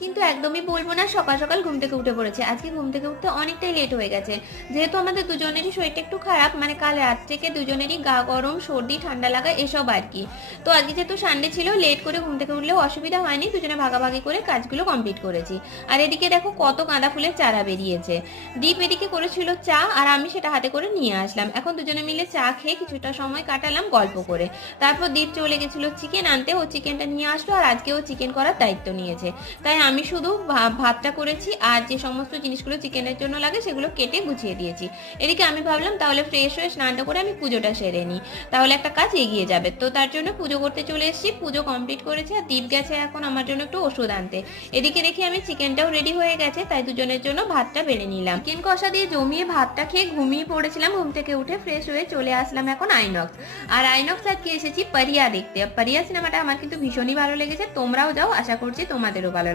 কিন্তু একদমই বলবো না, সকাল সকাল ঘুম থেকে উঠে পড়েছে। আজকে ঘুম থেকে উঠতে অনেকটাই লেট হয়ে গেছে। যেহেতু আমাদের দুজনেরই শরীরটা একটু খারাপ, মানে কাল রাত থেকে দুজনেরই গা গরম, সর্দি, ঠান্ডা লাগা এসব আর কি। তো আজকে যেহেতু সানডে ছিল, লেট করে ঘুম থেকে উঠলেও অসুবিধা হয়নি, দুজনে ভাগাভাগি করে কাজগুলো কমপ্লিট করেছি। আর এদিকে দেখো কত গাঁদা ফুলের চারা বেরিয়েছে। দীপ এদিকে করেছিল চা, আর আমি সেটা হাতে করে নিয়ে আসলাম। এখন দুজনে মিলে চা খেয়ে কিছুটা সময় কাটালাম গল্প করে। তারপর দীপ চলে গেছিল চিকেন আনতে, ও চিকেনটা নিয়ে আসলো, আর আজকে ও চিকেন করার দায়িত্ব নিয়েছে। তাই আমি শুধু ভাতটা করেছি, আর যে সমস্ত জিনিসগুলো চিকেনের জন্য লাগে সেগুলো কেটে গুছিয়ে দিয়েছি। এদিকে আমি ভাবলাম তাহলে ফ্রেশ হয়ে স্নানটা করে আমি পুজোটা সেরে নিই, তাহলে একটা কাজ এগিয়ে যাবে। তো তার জন্য পুজো করতে চলে এসেছি, পুজো কমপ্লিট করেছি। আর দীপ গেছে এখন আমার জন্য একটু ওষুধ আনতে। এদিকে দেখি আমি চিকেনটাও রেডি হয়ে গেছে, তাই দুজনের জন্য ভাতটা বেড়ে নিলাম। চিকেন কষা দিয়ে জমিয়ে ভাতটা খেয়ে ঘুমিয়ে পড়েছিলাম। ঘুম থেকে উঠে ফ্রেশ হয়ে চলে আসলাম এখন আইনক্স। আর আইনক্স আজকে এসেছি পারিয়া দেখতে। পারিয়া সিনেমাটা আমার কিন্তু ভীষণই ভালো লেগেছে, তোমরাও যাও, আশা করছি তোমাদেরও ভালো লাগবে।